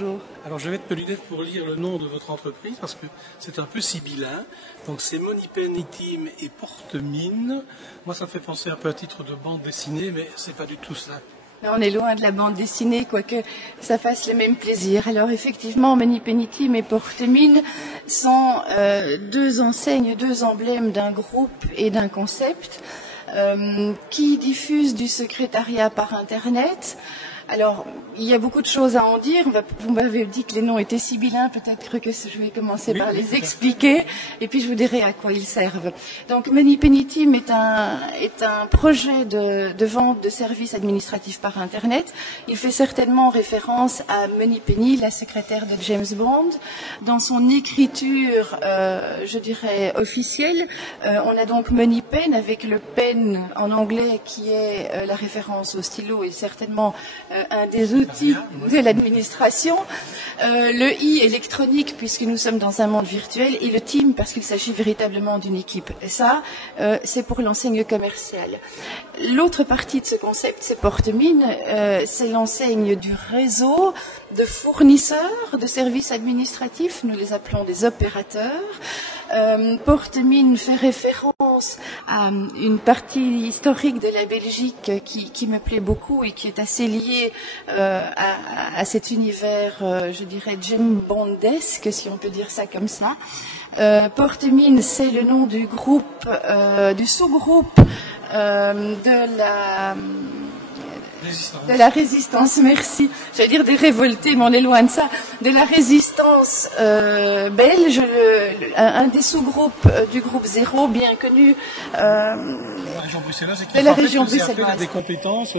Bonjour. Alors je vais mettre mes lunettes pour lire le nom de votre entreprise parce que c'est un peu sibyllin. Donc c'est Monipenny et Portemine. Moi ça me fait penser un peu à titre de bande dessinée, mais c'est pas du tout ça. Là, on est loin de la bande dessinée, quoique ça fasse le même plaisir. Alors effectivement, Monipenny et Portemine sont deux enseignes, deux emblèmes d'un groupe et d'un concept qui diffusent du secrétariat par Internet. Alors, il y a beaucoup de choses à en dire. Vous m'avez dit que les noms étaient sibyllins. Peut-être que je vais commencer par les expliquer, et puis je vous dirai à quoi ils servent. Donc, Monipenny est un projet de vente de services administratifs par Internet. Il fait certainement référence à Moneypenny, la secrétaire de James Bond. Dans son écriture, je dirais officielle, on a donc Moneypen avec le pen en anglais qui est la référence au stylo et certainement un des outils de l'administration, le I électronique puisque nous sommes dans un monde virtuel et le team parce qu'il s'agit véritablement d'une équipe. Et ça, c'est pour l'enseigne commerciale. L'autre partie de ce concept, c'est Portemine, c'est l'enseigne du réseau de fournisseurs de services administratifs, nous les appelons des opérateurs. Portemine fait référence à une partie historique de la Belgique qui me plaît beaucoup et qui est assez liée à cet univers, je dirais, James Bondesque, si on peut dire ça comme ça. Portemine, c'est le nom du groupe, du sous-groupe de la résistance, merci. J'allais dire des révoltés, mais on est loin de ça. De la résistance belge, un des sous-groupes du groupe Zéro, bien connu. De la région bruxelloise, et qui fait appel à des compétences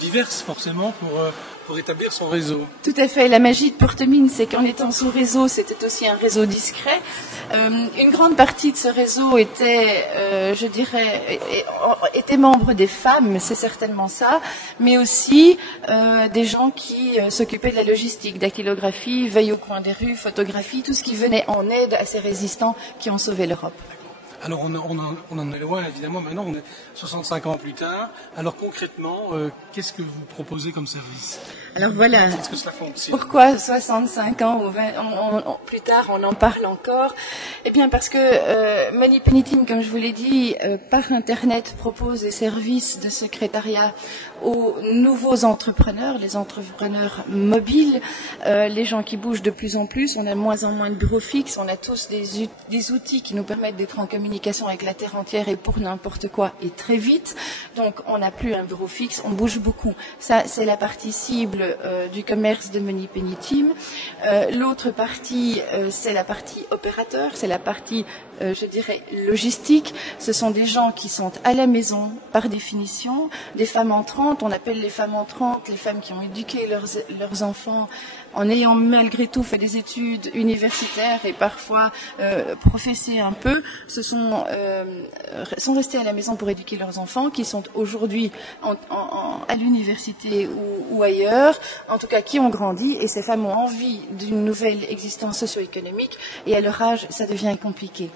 diverses forcément pour établir son réseau. Tout à fait. La magie de Portemine, c'est qu'en étant sous réseau, c'était aussi un réseau discret. Une grande partie de ce réseau était, je dirais, était membre des femmes, c'est certainement ça, mais aussi des gens qui s'occupaient de la logistique, dactylographie, veille au coin des rues, photographie, tout ce qui venait en aide à ces résistants qui ont sauvé l'Europe. Alors on en est loin évidemment, maintenant on est 65 ans plus tard. Alors concrètement, qu'est-ce que vous proposez comme service? Alors voilà, est-ce que cela fonctionne? Pourquoi 65 ans ou 20 plus tard on en parle encore? Eh bien parce que Monipenny, comme je vous l'ai dit, par Internet propose des services de secrétariat aux nouveaux entrepreneurs, les entrepreneurs mobiles, les gens qui bougent de plus en plus. On a de moins en moins de bureaux fixes, on a tous des outils qui nous permettent d'être en communication avec la terre entière et pour n'importe quoi et très vite. Donc on n'a plus un bureau fixe, on bouge beaucoup. Ça, c'est la partie cible du commerce de Monipenny. L'autre partie, c'est la partie opérateur, c'est la partie, je dirais, logistique. Ce sont des gens qui sont à la maison, par définition, des femmes entrantes. On appelle les femmes entrantes les femmes qui ont éduqué leurs enfants en ayant malgré tout fait des études universitaires et parfois professé un peu, sont restées à la maison pour éduquer leurs enfants, qui sont aujourd'hui à l'université ou ailleurs, en tout cas qui ont grandi, et ces femmes ont envie d'une nouvelle existence socio-économique, et à leur âge, ça devient compliqué.